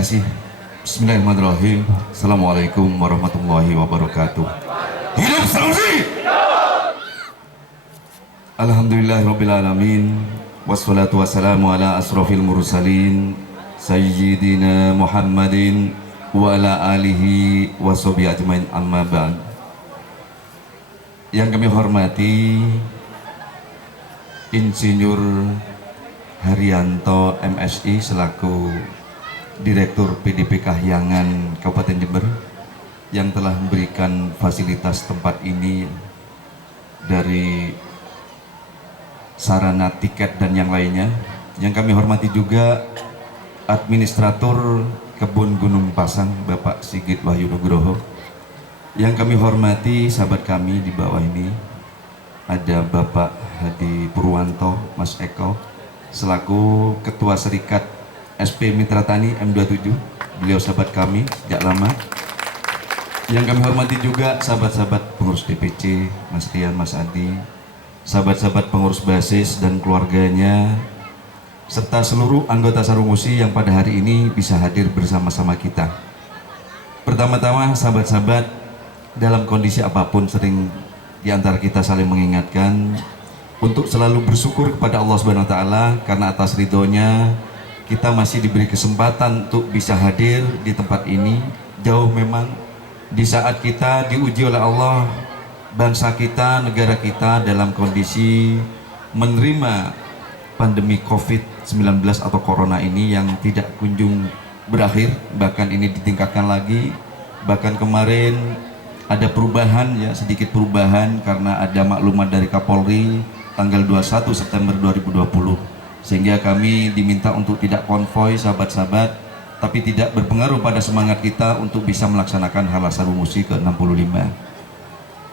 kasih. Bismillahirrahmanirrahim. Assalamualaikum warahmatullahi wabarakatuh. Hidup Sanusi! Alhamdulillahirabbil alamin. Wassalatu wassalamu ala asrofil mursalin Sayyidina Muhammadin wa ala alihi wa sahbihi ajmain, amma ba'd. Yang kami hormati Insinyur Haryanto MSI selaku Direktur PDP Kahyangan Kabupaten Jember yang telah memberikan fasilitas tempat ini dari sarana tiket dan yang lainnya. Yang kami hormati juga Administrator Kebun Gunung Pasang Bapak Sigit Wahyu Nugroho. Yang kami hormati sahabat kami di bawah ini ada Bapak Hadi Purwanto, Mas Eko selaku Ketua Serikat SP Mitra Tani M27. Beliau sahabat kami sejak lama. Yang kami hormati juga sahabat-sahabat pengurus DPC, Mas Rian, Mas Adi, sahabat-sahabat pengurus basis dan keluarganya, serta seluruh anggota Sarumusi yang pada hari ini bisa hadir bersama-sama kita. Pertama-tama sahabat-sahabat, dalam kondisi apapun sering di antara kita saling mengingatkan untuk selalu bersyukur kepada Allah Subhanahu wa taala karena atas ridhonya kita masih diberi kesempatan untuk bisa hadir di tempat ini. Jauh memang di saat kita diuji oleh Allah, bangsa kita, negara kita dalam kondisi menerima pandemi COVID-19 atau Corona ini yang tidak kunjung berakhir, bahkan ini ditingkatkan lagi. Bahkan kemarin ada perubahan, ya sedikit perubahan karena ada maklumat dari Kapolri tanggal 21 September 2020, sehingga kami diminta untuk tidak konvoy sahabat-sahabat, tapi tidak berpengaruh pada semangat kita untuk bisa melaksanakan Halal Sarumusi ke-65.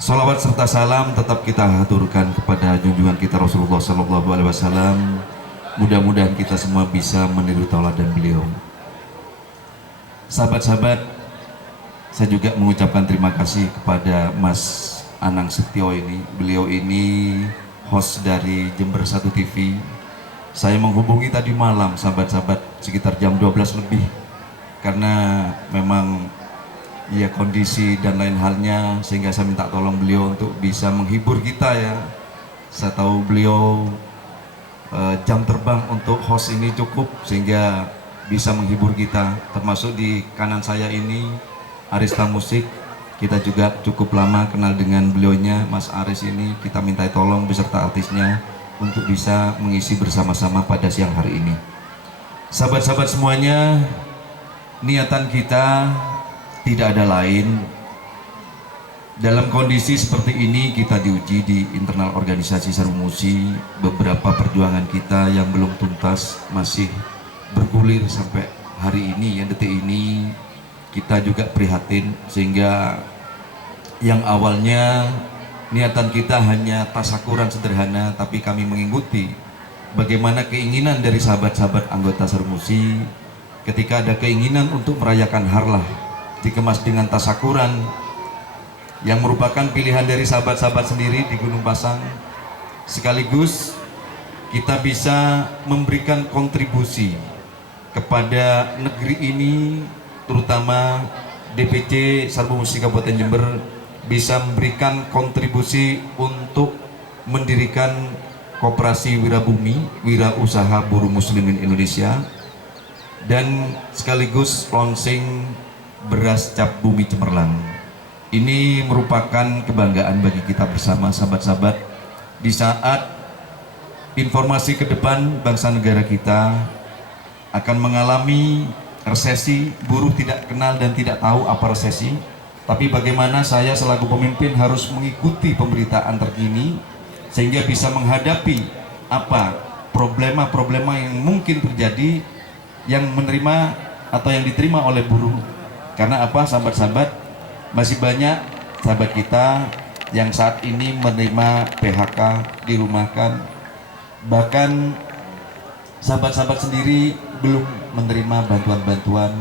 Salawat serta salam tetap kita haturkan kepada junjungan kita Rasulullah SAW. Mudah-mudahan kita semua bisa meniru tauladan beliau. Sahabat-sahabat, saya juga mengucapkan terima kasih kepada Mas Anang Setio ini. Beliau ini host dari Jember 1 TV. Saya menghubungi tadi malam sahabat-sahabat sekitar jam 12 lebih karena memang ya kondisi dan lain halnya, sehingga saya minta tolong beliau untuk bisa menghibur kita ya. Saya tahu beliau jam terbang untuk host ini cukup sehingga bisa menghibur kita. Termasuk di kanan saya ini Arista Musik, kita juga cukup lama kenal dengan beliaunya, Mas Aris ini. Kita minta tolong beserta artisnya untuk bisa mengisi bersama-sama pada siang hari ini. Sahabat-sahabat semuanya, niatan kita tidak ada lain. Dalam kondisi seperti ini kita diuji di internal organisasi Sarumusi. Beberapa perjuangan kita yang belum tuntas masih bergulir sampai hari ini, yang detik ini. Kita juga prihatin, sehingga yang awalnya niatan kita hanya tasakuran sederhana, tapi kami mengikuti bagaimana keinginan dari sahabat-sahabat anggota Sarumusi ketika ada keinginan untuk merayakan harlah dikemas dengan tasakuran yang merupakan pilihan dari sahabat-sahabat sendiri di Gunung Pasang. Sekaligus kita bisa memberikan kontribusi kepada negeri ini, terutama DPC Sarumusi Kabupaten Jember bisa memberikan kontribusi untuk mendirikan Koperasi Wirabumi, Wirausaha Buruh Muslimin Indonesia, dan sekaligus launching beras cap bumi cemerlang. Ini merupakan kebanggaan bagi kita bersama sahabat-sahabat di saat informasi ke depan bangsa negara kita akan mengalami resesi. Buruh tidak kenal dan tidak tahu apa resesi, tapi bagaimana saya selaku pemimpin harus mengikuti pemberitaan terkini sehingga bisa menghadapi apa problema-problema yang mungkin terjadi yang menerima atau yang diterima oleh buruh. Karena apa sahabat-sahabat, masih banyak sahabat kita yang saat ini menerima PHK, dirumahkan, bahkan sahabat-sahabat sendiri belum menerima bantuan-bantuan,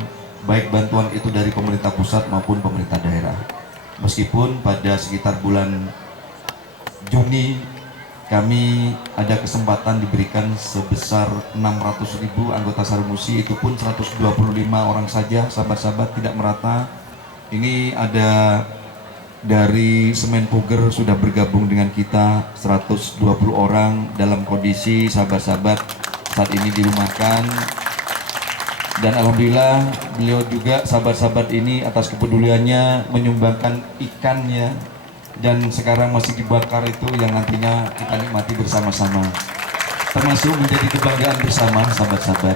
baik bantuan itu dari pemerintah pusat maupun pemerintah daerah. Meskipun pada sekitar bulan Juni kami ada kesempatan diberikan sebesar 600.000 anggota Sarmusi, itu pun 125 orang saja, sahabat-sahabat, tidak merata. Ini ada dari Semen Puger sudah bergabung dengan kita 120 orang dalam kondisi sahabat-sahabat saat ini dirumahkan. Dan alhamdulillah beliau juga, sahabat-sahabat ini, atas kepeduliannya menyumbangkan ikannya dan sekarang masih dibakar itu yang nantinya kita nikmati bersama-sama, termasuk menjadi kebanggaan bersama sahabat-sahabat.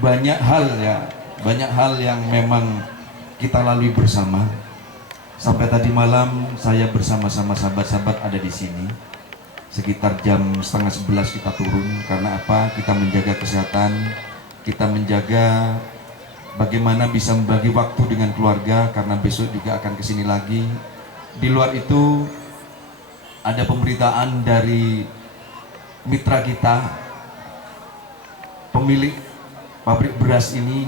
Banyak hal yang memang kita lalui bersama. Sampai tadi malam saya bersama-sama sahabat-sahabat ada di sini. Sekitar jam setengah 11 kita turun. Karena apa? Kita menjaga kesehatan, kita menjaga bagaimana bisa membagi waktu dengan keluarga, karena besok juga akan kesini lagi. Di luar itu ada pemberitaan dari mitra kita, pemilik pabrik beras ini.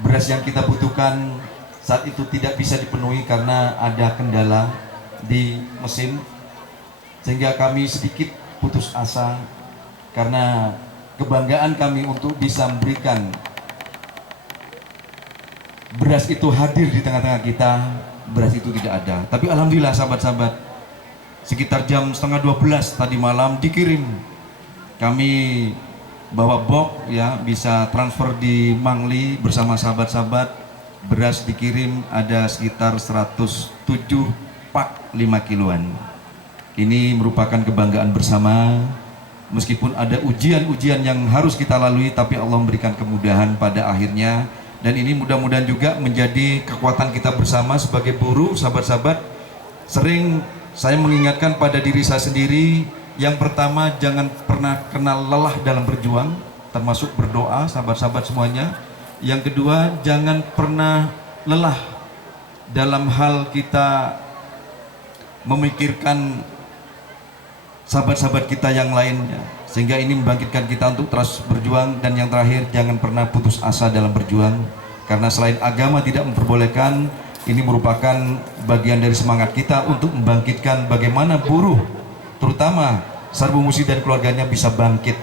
Beras yang kita butuhkan saat itu tidak bisa dipenuhi karena ada kendala di mesin, sehingga kami sedikit putus asa, karena kebanggaan kami untuk bisa memberikan beras itu hadir di tengah-tengah kita. Beras itu tidak ada, tapi alhamdulillah sahabat-sahabat, sekitar jam setengah 12 tadi malam dikirim. Kami bawa box ya, bisa transfer di Mangli bersama sahabat-sahabat. Beras dikirim ada sekitar 107 pak 5 kiloan. Ini merupakan kebanggaan bersama. Meskipun ada ujian-ujian yang harus kita lalui, tapi Allah memberikan kemudahan pada akhirnya. Dan ini mudah-mudahan juga menjadi kekuatan kita bersama sebagai buruh, sahabat-sahabat. Sering saya mengingatkan pada diri saya sendiri, yang pertama jangan pernah kenal lelah dalam berjuang, termasuk berdoa, sahabat-sahabat semuanya. Yang kedua, jangan pernah lelah dalam hal kita memikirkan sahabat-sahabat kita yang lainnya, sehingga ini membangkitkan kita untuk terus berjuang. Dan yang terakhir, jangan pernah putus asa dalam berjuang, karena selain agama tidak memperbolehkan, ini merupakan bagian dari semangat kita untuk membangkitkan bagaimana buruh, terutama Sarbu Musi dan keluarganya, bisa bangkit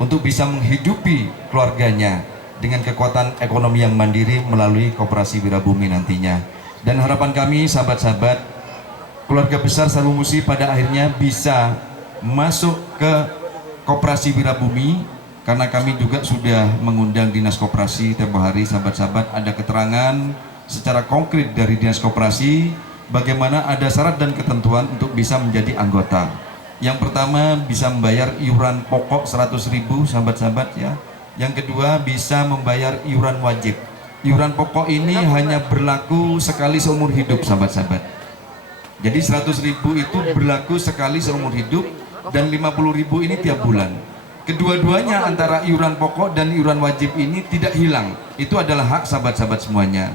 untuk bisa menghidupi keluarganya dengan kekuatan ekonomi yang mandiri melalui Koperasi Wirabumi nantinya. Dan harapan kami sahabat-sahabat, keluarga besar Sarbu Musi pada akhirnya bisa masuk ke Koperasi Wirabumi, karena kami juga sudah mengundang Dinas Koperasi tempo hari. Sahabat-sahabat, ada keterangan secara konkret dari Dinas Koperasi bagaimana ada syarat dan ketentuan untuk bisa menjadi anggota. Yang pertama, bisa membayar iuran pokok 100.000 sahabat-sahabat ya. Yang kedua, bisa membayar iuran wajib. Iuran pokok ini hanya berlaku sekali seumur hidup sahabat-sahabat. Jadi 100.000 itu berlaku sekali seumur hidup, dan 50.000 ini tiap bulan. Kedua-duanya, antara iuran pokok dan iuran wajib ini tidak hilang. Itu adalah hak sahabat-sahabat semuanya.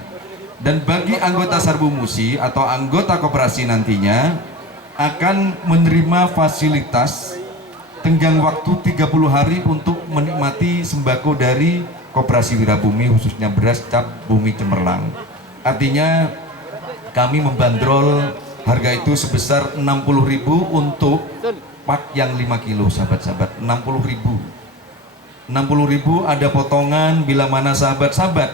Dan bagi anggota Sarbu Musi atau anggota koperasi nantinya akan menerima fasilitas tenggang waktu 30 hari untuk menikmati sembako dari Koperasi Wirabumi, khususnya beras cap bumi cemerlang. Artinya kami membandrol harga itu sebesar 60.000 untuk pak yang 5 kilo sahabat-sahabat. 60.000 ada potongan bila mana sahabat-sahabat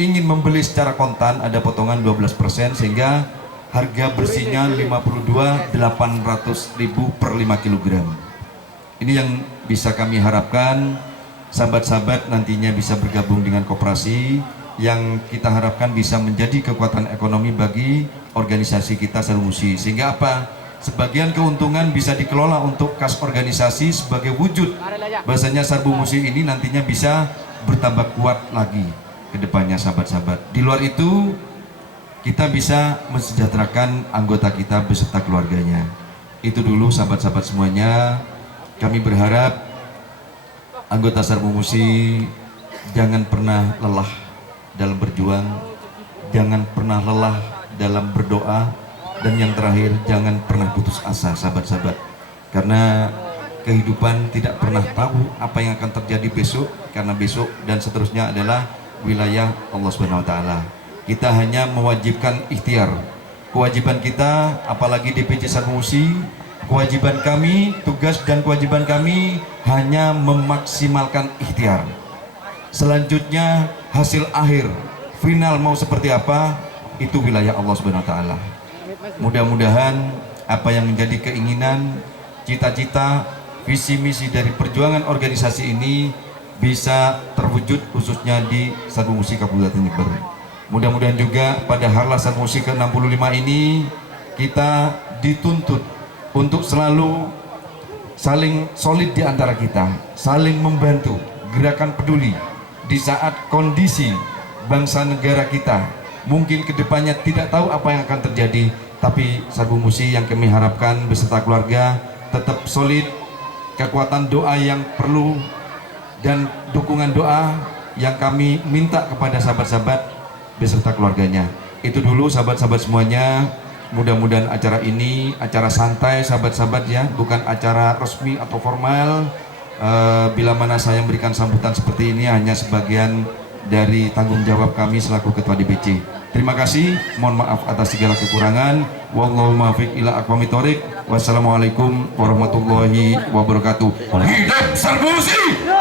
ingin membeli secara kontan, ada potongan 12%, sehingga harga bersihnya 52.800.000 per 5 kg. Ini yang bisa kami harapkan sahabat-sahabat nantinya bisa bergabung dengan koperasi, yang kita harapkan bisa menjadi kekuatan ekonomi bagi organisasi kita Sarbu Musi. Sehingga apa? Sebagian keuntungan bisa dikelola untuk kas organisasi sebagai wujud bahasanya Sarbu Musi ini nantinya bisa bertambah kuat lagi ke depannya sahabat-sahabat. Di luar itu, kita bisa mensejahterakan anggota kita beserta keluarganya. Itu dulu sahabat-sahabat semuanya. Kami berharap anggota Sarbu Musi jangan pernah lelah dalam berjuang, jangan pernah lelah dalam berdoa, dan yang terakhir, jangan pernah putus asa sahabat-sahabat, karena kehidupan tidak pernah tahu apa yang akan terjadi besok, karena besok dan seterusnya adalah wilayah Allah Subhanahu wa taala. Kita hanya mewajibkan ikhtiar. Kewajiban kita, apalagi DPC Sarbu Musi, Kewajiban kami, tugas dan kewajiban kami hanya memaksimalkan ikhtiar. Selanjutnya hasil akhir final mau seperti apa itu wilayah Allah Subhanahu wa taala. Mudah-mudahan apa yang menjadi keinginan, cita-cita, visi misi dari perjuangan organisasi ini bisa terwujud khususnya di Sagu Musik Kabupaten Jember. Mudah-mudahan juga pada Harlah Sagu Musik ke-65 ini kita dituntut untuk selalu saling solid di antara kita, saling membantu, gerakan peduli di saat kondisi bangsa negara kita mungkin kedepannya tidak tahu apa yang akan terjadi, tapi Sagu Musik yang kami harapkan beserta keluarga tetap solid, kekuatan doa yang perlu dan dukungan doa yang kami minta kepada sahabat-sahabat beserta keluarganya. Itu dulu sahabat-sahabat semuanya. Mudah-mudahan acara ini acara santai sahabat-sahabat ya, bukan acara resmi atau formal. Bila mana saya memberikan sambutan seperti ini hanya sebagian dari tanggung jawab kami selaku Ketua DPC. Terima kasih, mohon maaf atas segala kekurangan. Wallahu muwaffiq ila aqwamit thoriq. Wassalamualaikum warahmatullahi wabarakatuh. Hidup Sagu Musik!